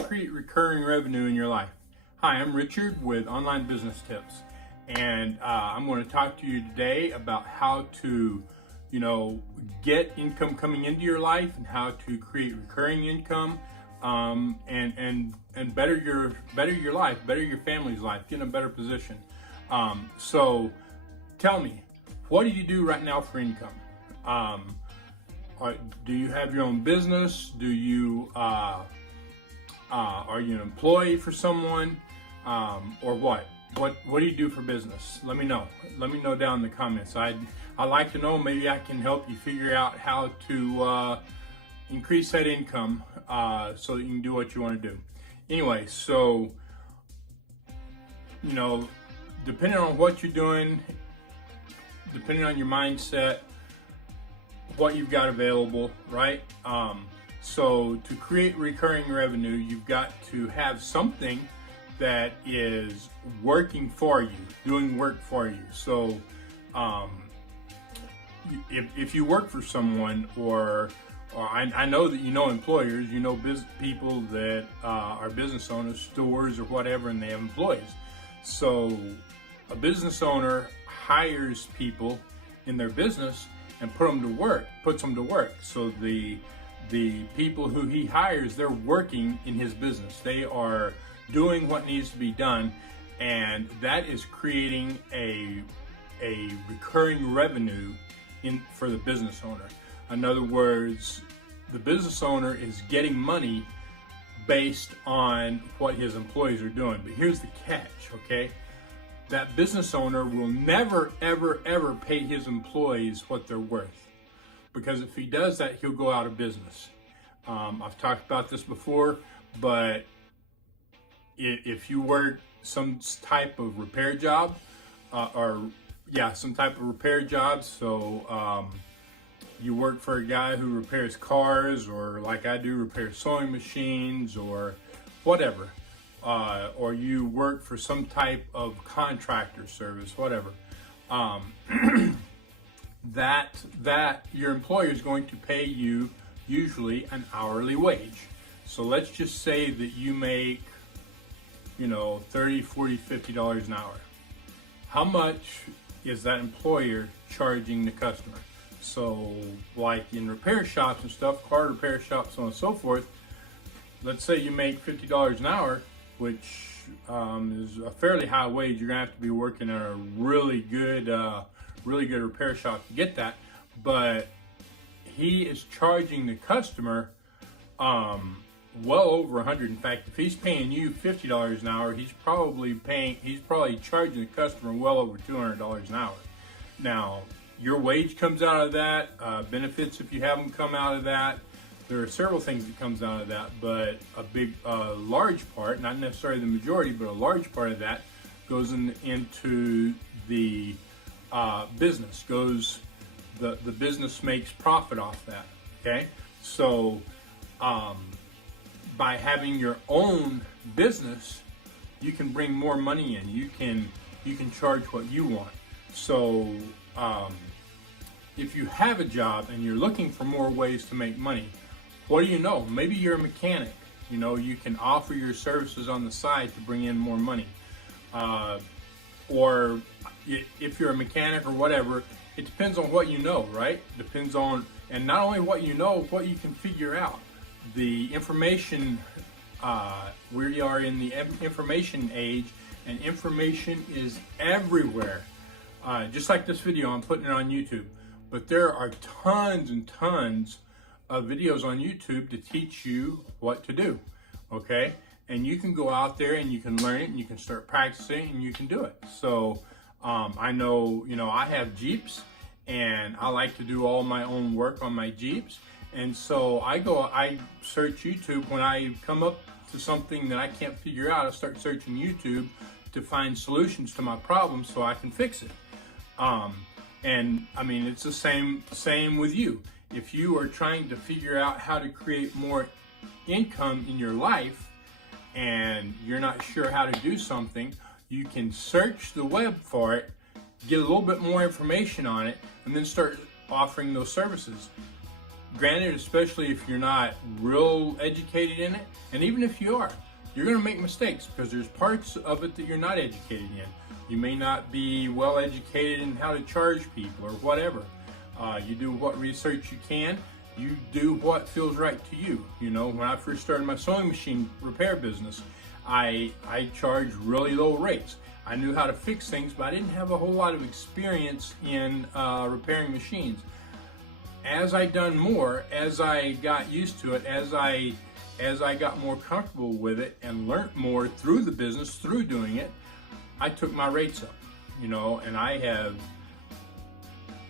to create recurring revenue in your life? Hi, I'm Richard with Online Business Tips, and I'm going to talk to you today about how to, get income coming into your life and how to create recurring income, and better your life, better your family's life, get in a better position. So tell me, what do you do right now for income? Do you have your own business? Do you are you an employee for someone, or what? What do you do for business? Let me know. Let me know down in the comments. I'd like to know. Maybe I can help you figure out how to increase that income so that you can do what you want to do. Anyway, so depending on what you're doing, depending on your mindset, what you've got available, right? So to create recurring revenue, you've got to have something that is working for you, doing work for you. So if you work for someone, or I know that employers, people that are business owners, stores or whatever, and they have employees. So a business owner hires people in their business and puts them to work. So the people who he hires, they're working in his business. They are doing what needs to be done, and that is creating a recurring revenue for the business owner. In other words, the business owner is getting money based on what his employees are doing. But here's the catch, okay? That business owner will never, ever, ever pay his employees what they're worth, because if he does that, he'll go out of business. I've talked about this before, but if you work some type of repair job, some type of repair job, so you work for a guy who repairs cars, or like I do, repair sewing machines or whatever, or you work for some type of contractor service, whatever, that your employer is going to pay you usually an hourly wage. So let's just say that you make $30, $40, $50 an hour. How much is that employer charging the customer? So like in repair shops and stuff, car repair shops, so on and so forth, let's say you make $50 an hour, which is a fairly high wage. You're gonna have to be working at a really good repair shop to get that. But he is charging the customer well over 100. In fact, if he's paying you $50 an hour, he's probably charging the customer well over $200 an hour. Now, your wage comes out of that, benefits if you have them come out of that. There are several things that comes out of that, but a large part, not necessarily the majority, but a large part of that goes into the business. The business makes profit off that. Okay, so by having your own business, you can bring more money in. You can charge what you want. So if you have a job and you're looking for more ways to make money, what do you know? Maybe you're a mechanic. You can offer your services on the side to bring in more money. Or if you're a mechanic or whatever, it depends on what you know, right? Depends on, and not only what you know, what you can figure out. The information, we are in the information age, and information is everywhere. Just like this video, I'm putting it on YouTube, but there are tons and tons of videos on YouTube to teach you what to do, okay? And you can go out there and you can learn it, and you can start practicing, and you can do it. So I know, I have Jeeps, and I like to do all my own work on my Jeeps. And so I search YouTube. When I come up to something that I can't figure out, I start searching YouTube to find solutions to my problem so I can fix it. And I mean, it's the same with you. If you are trying to figure out how to create more income in your life and you're not sure how to do something, you can search the web for it, get a little bit more information on it, and then start offering those services. granted, especially if you're not real educated in it, and even if you are, you're going to make mistakes because there's parts of it that you're not educated in. You may not be well educated in how to charge people or whatever. You do what research you can. You do what feels right to you. You know, when I first started my sewing machine repair business, I charged really low rates. I knew how to fix things, but I didn't have a whole lot of experience in repairing machines. As I done more, as I got used to it, as I got more comfortable with it and learned more through the business, through doing it, I took my rates up, you know, and I have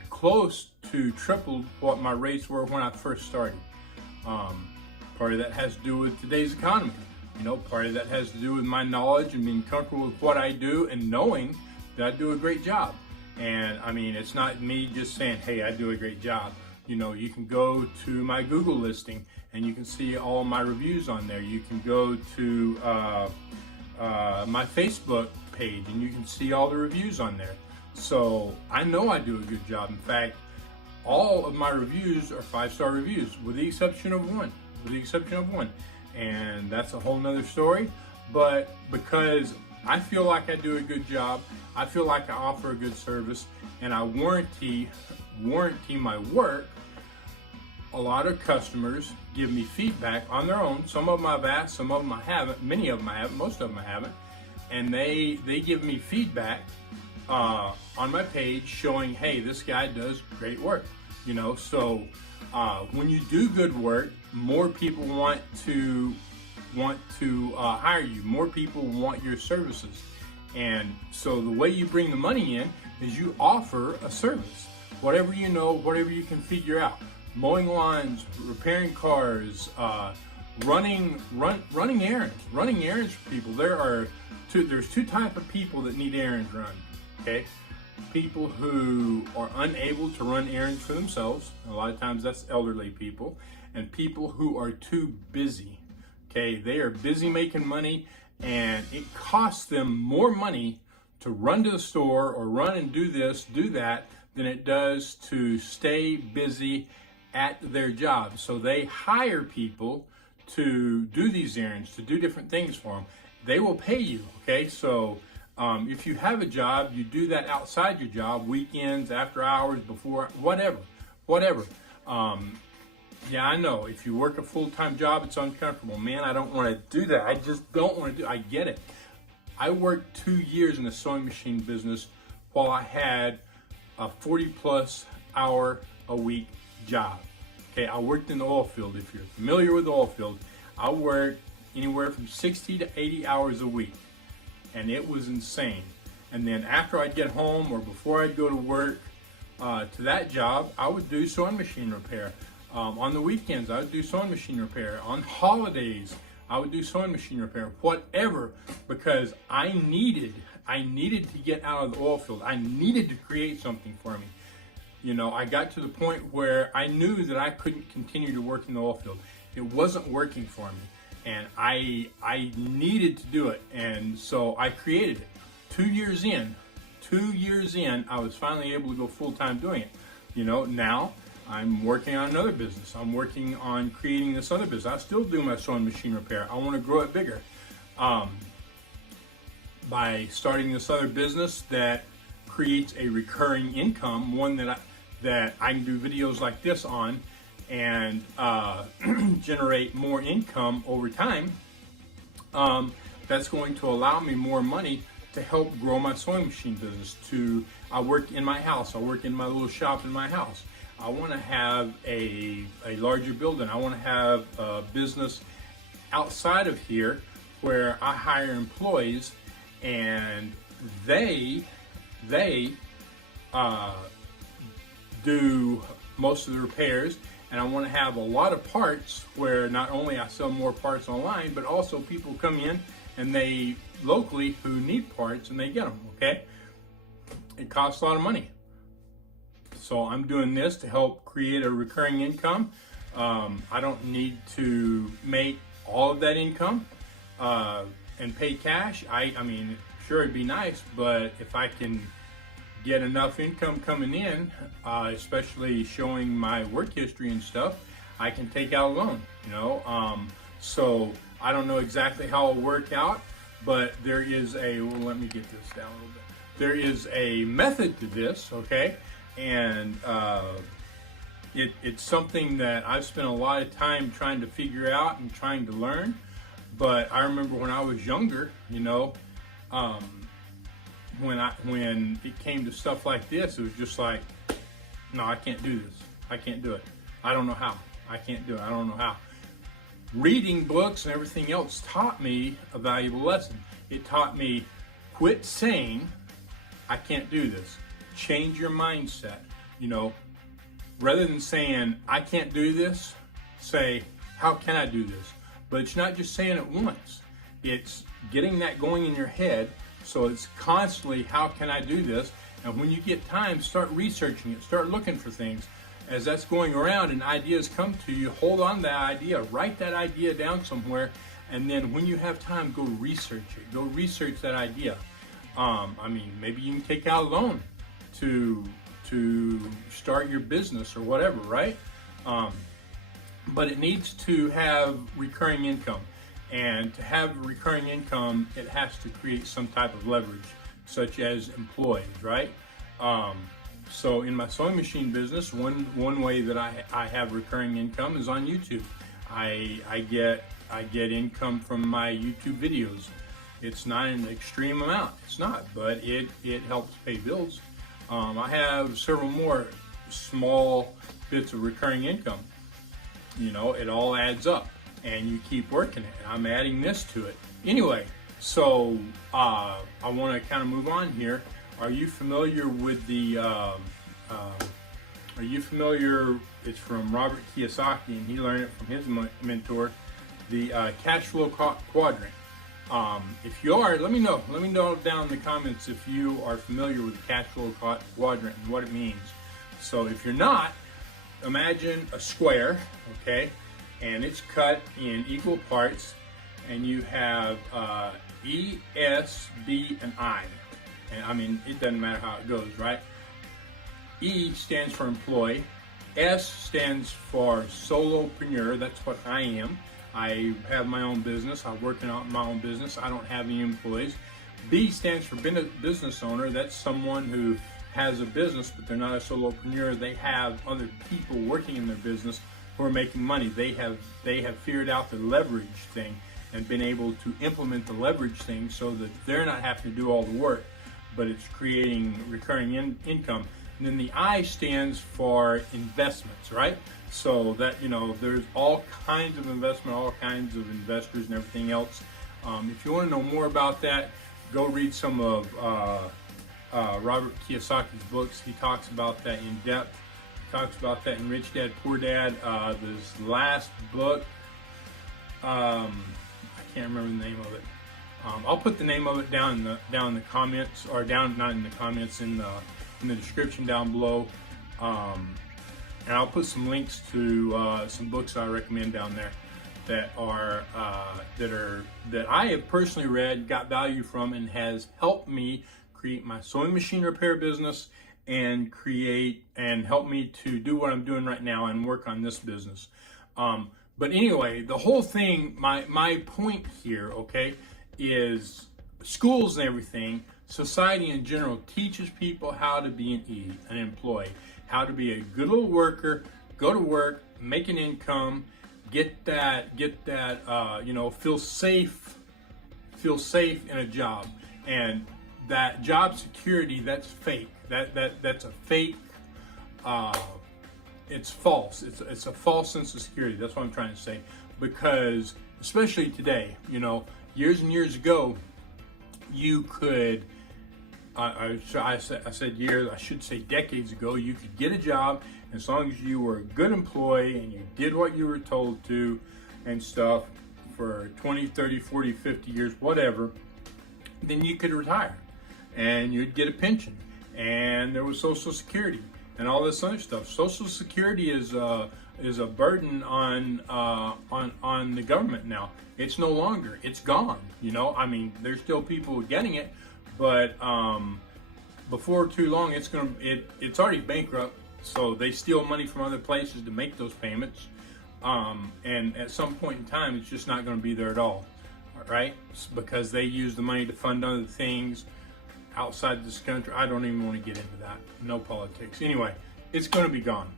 close to tripled what my rates were when I first started. Part of that has to do with today's economy. You know, part of that has to do with my knowledge and being comfortable with what I do and knowing that I do a great job. And I mean, it's not me just saying, hey, I do a great job. You know, you can go to my Google listing and you can see all my reviews on there. You can go to my Facebook page and you can see all the reviews on there. So I know I do a good job. In fact, all of my reviews are 5-star reviews, with the exception of one. And that's a whole nother story. But because I feel like I do a good job, I feel like I offer a good service, and I warranty my work, a lot of customers give me feedback on their own. Some of them I've asked, some of them I haven't, many of them I haven't, most of them I haven't. And they give me feedback on my page showing, hey, this guy does great work. You know, so when you do good work, more people want to hire you. More people want your services. And so the way you bring the money in is you offer a service. Whatever you know, whatever you can figure out. Mowing lawns, repairing cars, running errands for people. There's two types of people that need errands run. Okay, people who are unable to run errands for themselves. A lot of times that's elderly people, and people who are too busy. Okay, they are busy making money, and it costs them more money to run to the store or run and do this, do that, than it does to stay busy at their job. So they hire people to do these errands, to do different things for them. They will pay you, okay? So if you have a job, you do that outside your job, weekends, after hours, before, whatever. Yeah, I know, if you work a full-time job, it's uncomfortable. Man, I don't want to do that. I just don't want to do it. I get it. I worked 2 years in the sewing machine business while I had a 40-plus hour a week job. Okay, I worked in the oil field. If you're familiar with the oil field, I worked anywhere from 60 to 80 hours a week, and it was insane. And then after I'd get home or before I'd go to work to that job, I would do sewing machine repair. On the weekends, I would do sewing machine repair. On holidays, I would do sewing machine repair, whatever, because I needed to get out of the oil field. I needed to create something for me. You know, I got to the point where I knew that I couldn't continue to work in the oil field. It wasn't working for me, and I needed to do it, and so I created it. 2 years in, I was finally able to go full-time doing it. You know, now I'm working on another business. I'm working on creating this other business. I still do my sewing machine repair. I want to grow it bigger by starting this other business that creates a recurring income, one that I can do videos like this on and generate more income over time. That's going to allow me more money to help grow my sewing machine business. I work in my house. I work in my little shop in my house. I want to have a larger building. I want to have a business outside of here where I hire employees and they do most of the repairs, and I want to have a lot of parts where not only I sell more parts online, but also people come in and they locally who need parts and they get them, okay? It costs a lot of money. So I'm doing this to help create a recurring income. I don't need to make all of that income and pay cash. I mean, sure, it'd be nice, but if I can get enough income coming in, especially showing my work history and stuff, I can take out a loan, so I don't know exactly how it'll work out, but there is let me get this down a little bit. There is a method to this, okay? And it's something that I've spent a lot of time trying to figure out and trying to learn. But I remember when I was younger, when it came to stuff like this, it was just like, no, I can't do this. I can't do it. I don't know how. I can't do it. I don't know how. Reading books and everything else taught me a valuable lesson. It taught me, quit saying, I can't do this. Change your mindset. Rather than saying, I can't do this, say, how can I do this? But it's not just saying it once. It's getting that going in your head. So it's constantly, how can I do this? And when you get time, start researching it, start looking for things. As that's going around and ideas come to you, hold on to that idea, write that idea down somewhere, and then when you have time, go research it. Go research that idea. Maybe you can take out a loan to start your business or whatever, right? But it needs to have recurring income. And to have recurring income, it has to create some type of leverage, such as employees, right? So in my sewing machine business, one way that I have recurring income is on YouTube. I get income from my YouTube videos. It's not an extreme amount, it's not, but it helps pay bills. I have several more small bits of recurring income. It all adds up, and you keep working it. And I'm adding this to it. Anyway, so I want to kind of move on here. Are you familiar with the, it's from Robert Kiyosaki, and he learned it from his mentor, the cashflow quadrant. If you are, let me know down in the comments if you are familiar with the cashflow quadrant and what it means. So if you're not, imagine a square, okay, and it's cut in equal parts, and you have E, S, D, and I. And it doesn't matter how it goes, right? E stands for employee. S stands for solopreneur. That's what I am. I have my own business. I'm working on my own business. I don't have any employees. B stands for business owner. That's someone who has a business, but they're not a solopreneur. They have other people working in their business who are making money. They have figured out the leverage thing and been able to implement the leverage thing so that they're not having to do all the work, but it's creating recurring income. And then the I stands for investments, right? So that, there's all kinds of investment, all kinds of investors and everything else. If you want to know more about that, go read some of Robert Kiyosaki's books. He talks about that in depth. He talks about that in Rich Dad, Poor Dad. This last book, I can't remember the name of it. I'll put the name of it down in the comments, or not in the comments, in the description down below. And I'll put some links to some books I recommend down there that I have personally read, got value from, and has helped me create my sewing machine repair business and help me to do what I'm doing right now and work on this business. But anyway, the whole thing, my point here, okay, is schools and everything, society in general teaches people how to be an employee, how to be a good little worker, go to work, make an income, get that, feel safe in a job. And that job security, that's fake. That's a fake. It's false. It's a false sense of security. That's what I'm trying to say. Because especially today, years and years ago, you could. I said years. I should say decades ago. You could get a job as long as you were a good employee and you did what you were told to, and stuff for 20, 30, 40, 50 years, whatever. Then you could retire, and you'd get a pension, and there was Social Security and all this other stuff. Social Security is a burden on the government now. It's no longer. It's gone. There's still people getting it, but before too long, it's already bankrupt. So they steal money from other places to make those payments. And at some point in time, it's just not going to be there at all, right? Because they use the money to fund other things outside this country. I don't even want to get into that. No politics. Anyway, it's going to be gone.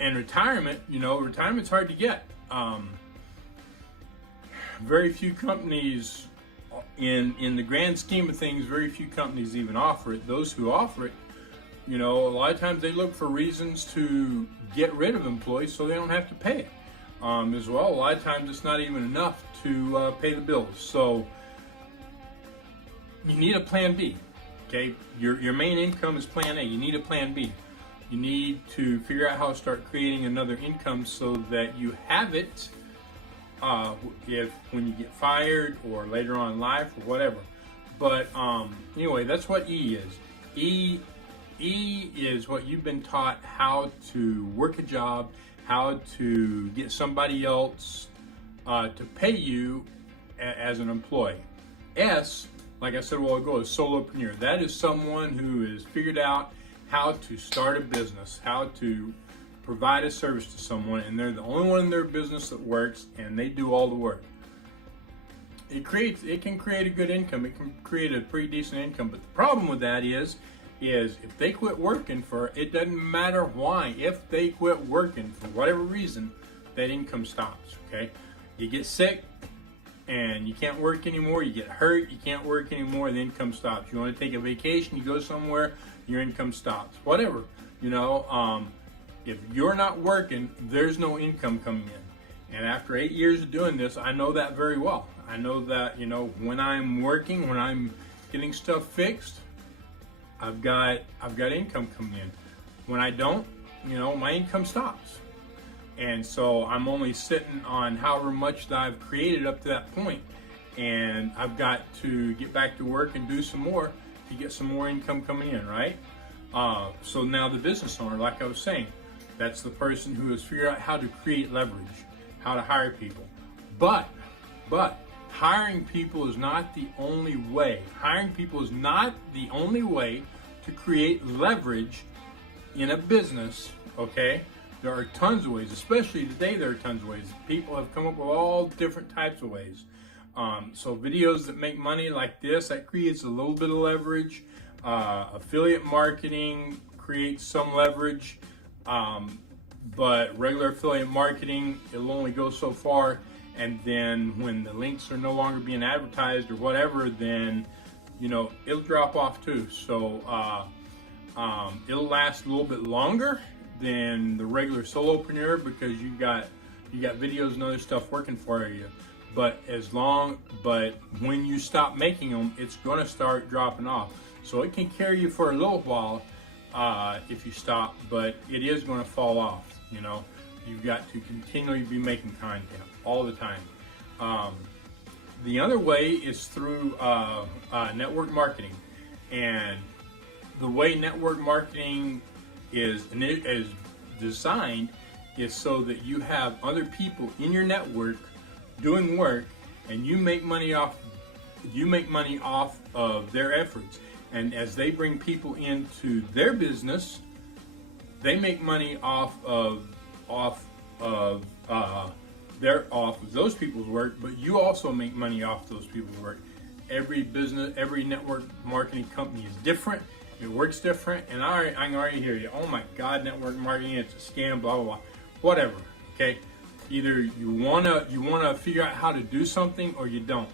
And retirement, retirement's hard to get. Very few companies, in the grand scheme of things, very few companies even offer it. Those who offer it, a lot of times they look for reasons to get rid of employees so they don't have to pay it. As well, a lot of times it's not even enough to pay the bills. So you need a plan B. Okay, your main income is plan A. You need a plan B. You need to figure out how to start creating another income so that you have it when you get fired or later on in life or whatever. But anyway, that's what E is. E is what you've been taught how to work a job, how to get somebody else to pay you as an employee. S, like I said a while ago, is solopreneur. That is someone who has figured out how to start a business, how to provide a service to someone, and they're the only one in their business that works, and they do all the work. It can create a good income. It can create a pretty decent income, but the problem with that is if they quit working it doesn't matter why, if they quit working for whatever reason, that income stops, okay? You get sick and you can't work anymore, you get hurt, you can't work anymore, the income stops. You want to take a vacation, you go somewhere, your income stops. Whatever, if you're not working, there's no income coming in. And after 8 years of doing this, I know that very well. I know that, when I'm working, when I'm getting stuff fixed, I've got income coming in. When I don't, my income stops. And so I'm only sitting on however much that I've created up to that point. And I've got to get back to work and do some more to get some more income coming in, right? So now the business owner, like I was saying, that's the person who has figured out how to create leverage, how to hire people. But hiring people is not the only way. Hiring people is not the only way to create leverage in a business, okay? There are tons of ways, especially today there are tons of ways. People have come up with all different types of ways. So videos that make money like this, that creates a little bit of leverage. Affiliate marketing creates some leverage. But regular affiliate marketing, it'll only go so far, and then when the links are no longer being advertised or whatever, then it'll drop off too. So it'll last a little bit longer than the regular solopreneur because you got videos and other stuff working for you. But when you stop making them, it's going to start dropping off. So it can carry you for a little while if you stop, but it is going to fall off. You've got to continually be making content all the time. The other way is through network marketing, and the way network marketing is designed is so that you have other people in your network doing work, and you make money off of their efforts. And as they bring people into their business, they make money off of those people's work, but you also make money off those people's work. Every business, every network marketing company is different. It works different, and I can already hear you. Oh my God, network marketing, it's a scam, blah blah blah. Whatever. Okay. Either you wanna figure out how to do something, or you don't.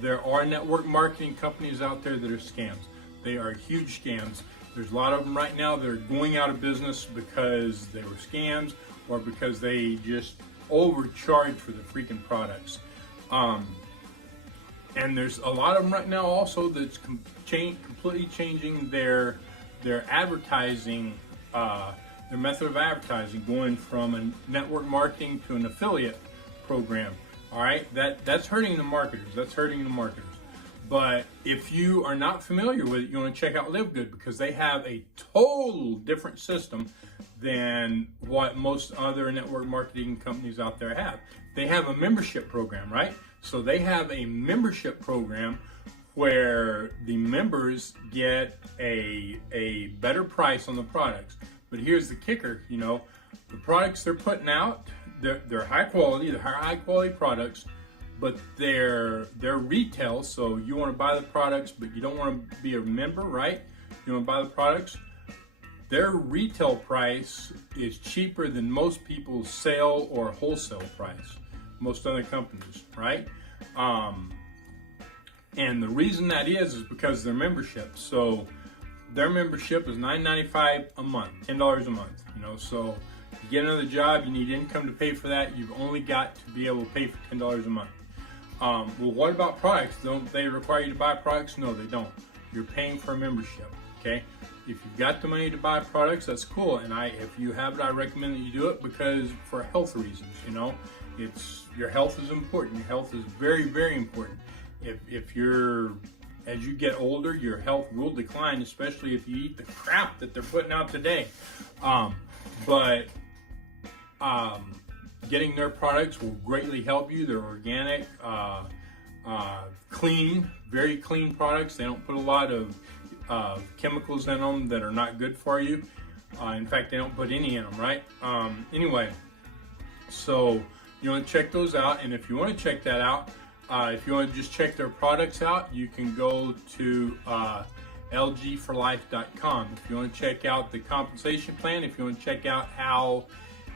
There are network marketing companies out there that are scams. They are huge scams. There's a lot of them right now that are going out of business because they were scams or because they just overcharge for the freaking products. And there's a lot of them right now also that's completely changing their advertising, their method of advertising, going from a network marketing to an affiliate program. All right, that's hurting the marketers. That's hurting the marketers. But if you are not familiar with it, you want to check out LiveGood, because they have a total different system than what most other network marketing companies out there have. They have a membership program, right? So they have a membership program where the members get a better price on the products. But here's the kicker, the products they're putting out, they're high quality, they're high quality products, but they're retail. So you want to buy the products, but you don't want to be a member, right? You want to buy the products. Their retail price is cheaper than most people's sale or wholesale price, most other companies, right? And the reason that is because of their membership. So their membership is $9.95 a month, $10 a month. So you get another job, you need income to pay for that. You've only got to be able to pay for $10 a month. Well, what about products? Don't they require you to buy products? No, they don't. You're paying for a membership. Okay. If you've got the money to buy products, that's cool. And if you have it, I recommend that you do it because for health reasons. Your health is important. Your health is very, very important. As you get older, your health will decline, especially if you eat the crap that they're putting out today. But getting their products will greatly help you. They're organic, clean, very clean products. They don't put a lot of chemicals in them that are not good for you. In fact, they don't put any in them, right? Anyway, so you want to check those out. And if you want to check that out, if you want to just check their products out, you can go to lgforlife.com. If you want to check out the compensation plan, if you want to check out how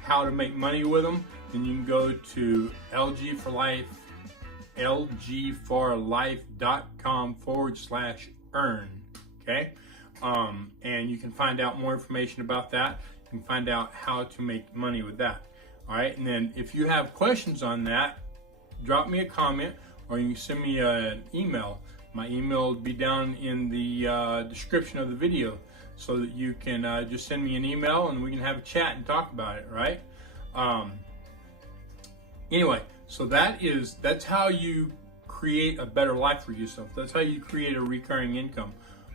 to make money with them, then you can go to lgforlife.com/earn. Okay, and you can find out more information about that. You can find out how to make money with that. All right, and then if you have questions on that, drop me a comment or you can send me an email. My email will be down in the description of the video, so that you can just send me an email and we can have a chat and talk about it, right? Anyway, so that's how you create a better life for yourself. That's how you create a recurring income.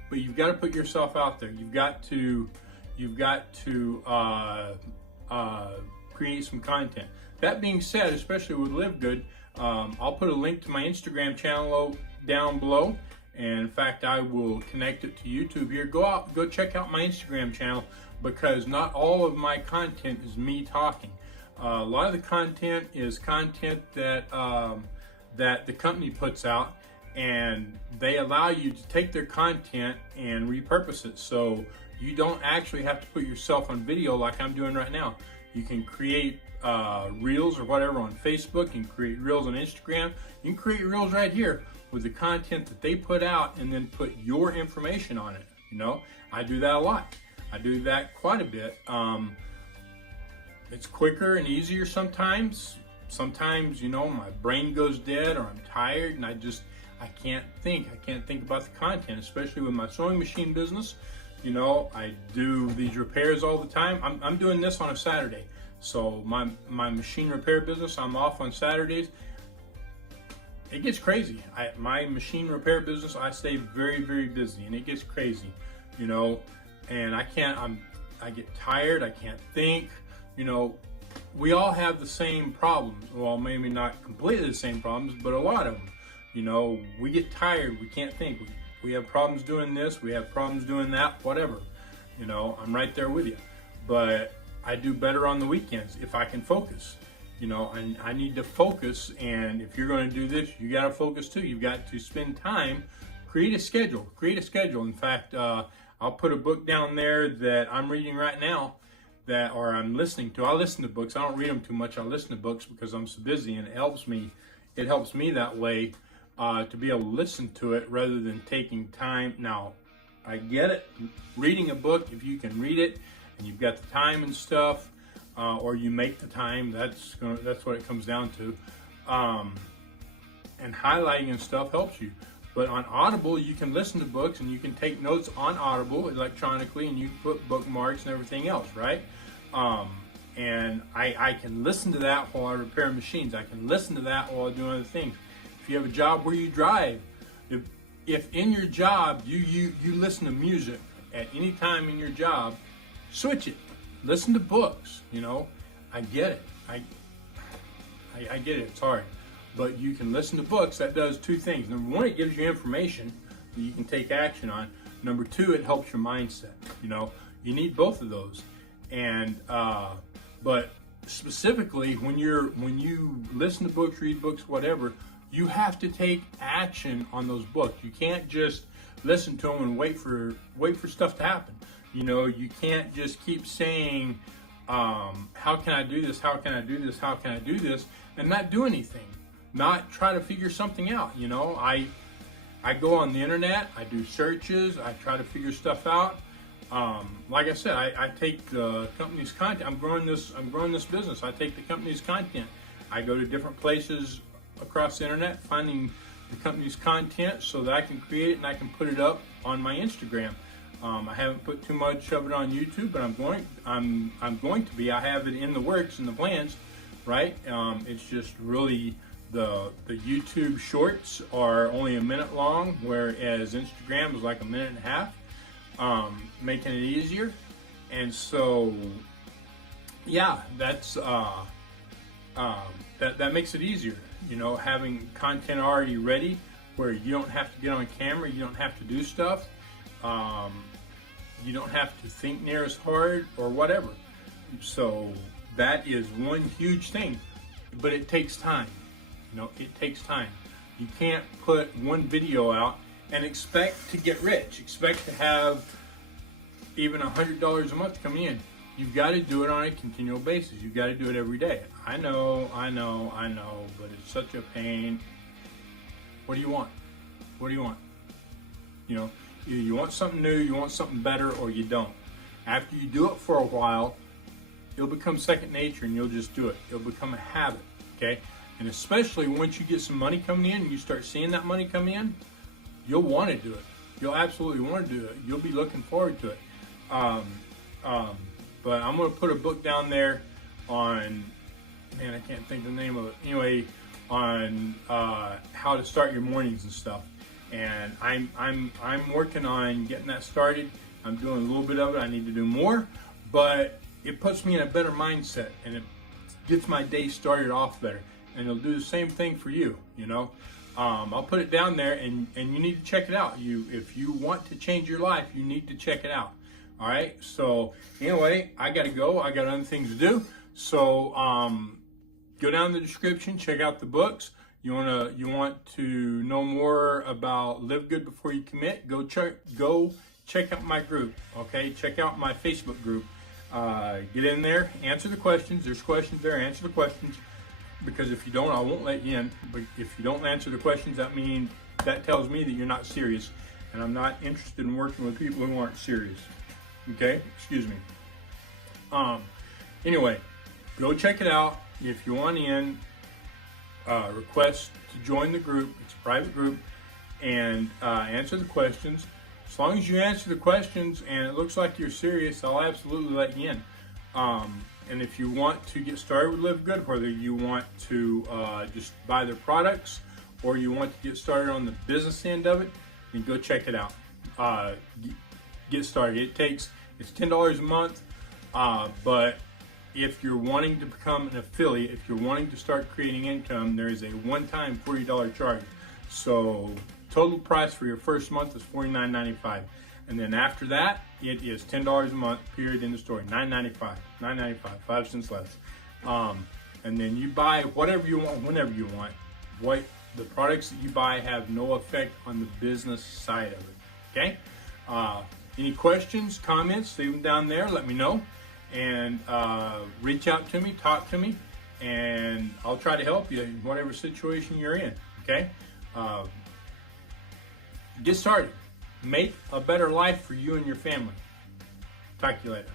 But you've got to put yourself out there. You've got to create some content. That being said, especially with LiveGood, I'll put a link to my Instagram channel down below. And in fact, I will connect it to YouTube here. Go check out my Instagram channel, because not all of my content is me talking. A lot of the content is content that the company puts out, and they allow you to take their content and repurpose it. So you don't actually have to put yourself on video like I'm doing right now. You can create reels or whatever on Facebook. You can create reels on Instagram. You can create reels right here with the content that they put out, and then put your information on it. I do that a lot. I do that quite a bit. It's quicker and easier sometimes. Sometimes, my brain goes dead, or I'm tired and I can't think. I can't think about the content, especially with my sewing machine business. I do these repairs all the time. I'm doing this on a Saturday. So my machine repair business, I'm off on Saturdays. It gets crazy. My machine repair business, I stay very, very busy, and it gets crazy, and I get tired. I can't think. We all have the same problems. Well, maybe not completely the same problems, but a lot of them. We get tired. We can't think. We have problems doing this. We have problems doing that, whatever. I'm right there with you. But I do better on the weekends if I can focus. I need to focus, and if you're going to do this, you got to focus too. You've got to spend time, create a schedule. In fact, I'll put a book down there that I'm reading right now, or I'm listening to. I listen to books. I don't read them too much. I listen to books because I'm so busy, and it helps me that way to be able to listen to it rather than taking time. Now, I get it. Reading a book, if you can read it and you've got the time and stuff, or you make the time, that's what it comes down to. And highlighting and stuff helps you. But on Audible, you can listen to books and you can take notes on Audible electronically, and you put bookmarks and everything else, right? And I can listen to that while I repair machines. I can listen to that while I do other things. If you have a job where you drive, if in your job you listen to music at any time in your job, switch it. Listen to books. I get it. I get it. It's hard, but you can listen to books. That does two things. Number one, it gives you information that you can take action on. Number two, it helps your mindset. You need both of those. And But specifically, when you listen to books, read books, whatever, you have to take action on those books. You can't just listen to them and wait for stuff to happen. You know, you can't just keep saying, how can I do this? How can I do this? How can I do this? And not do anything. Not try to figure something out. You know, I go on the internet, I do searches, I try to figure stuff out. Like I said, I take the company's content. I'm growing this business. I take the company's content. I go to different places across the internet, finding the company's content so that I can create it and I can put it up on my Instagram. I haven't put too much of it on YouTube, but I'm going to be. I have it in the works, in the plans, right? It's just really the YouTube shorts are only a minute long, whereas Instagram is like a minute and a half, making it easier. And so, yeah, that's that makes it easier. You know, having content already ready where you don't have to get on camera, you don't have to do stuff. You don't have to think near as hard or whatever. So that is one huge thing, but it takes time. You know, it takes time. You can't put one video out and expect to get rich, expect to have even $100 a month come in. You've got to do it on a continual basis. You've got to do it every day. I know, but it's such a pain. What do you want? What do you want? You know, either you want something new, you want something better, or you don't. After you do it for a while, it'll become second nature and you'll just do it. It'll become a habit, okay? And especially once you get some money coming in and you start seeing that money come in, you'll want to do it. You'll absolutely want to do it. You'll be looking forward to it. But I'm going to put a book down there on, man, I can't think of the name of it. Anyway, on how to start your mornings and stuff. And I'm working on getting that started. I'm doing a little bit of it. I need to do more, but it puts me in a better mindset and it gets my day started off better. And it'll do the same thing for you. You know, I'll put it down there, and you need to check it out. If you want to change your life, you need to check it out. All right. So anyway, I got to go. I got other things to do. So go down in the description, check out the books. You want to know more about Live Good Before You Commit? Go check out my group. Okay, check out my Facebook group. Get in there, answer the questions. There's questions there. Answer the questions, because if you don't, I won't let you in. But if you don't answer the questions, that tells me that you're not serious, and I'm not interested in working with people who aren't serious. Okay, excuse me. Anyway, go check it out. If you want in, request to join the group. It's a private group, and answer the questions. As long as you answer the questions and it looks like you're serious, I'll absolutely let you in. And if you want to get started with Live Good, whether you want to just buy their products or you want to get started on the business end of it, then go check it out. Get started. It's $10 a month, but if you're wanting to become an affiliate, if you're wanting to start creating income, there is a one-time $40 charge. So total price for your first month is $49.95. And then after that, it is $10 a month, period, in the story. $9.95, 5 cents less. And then you buy whatever you want, whenever you want. The products that you buy have no effect on the business side of it, okay? Any questions, comments, leave them down there, let me know. And reach out to me, talk to me, and I'll try to help you in whatever situation you're in, okay? Get started. Make a better life for you and your family. Talk to you later.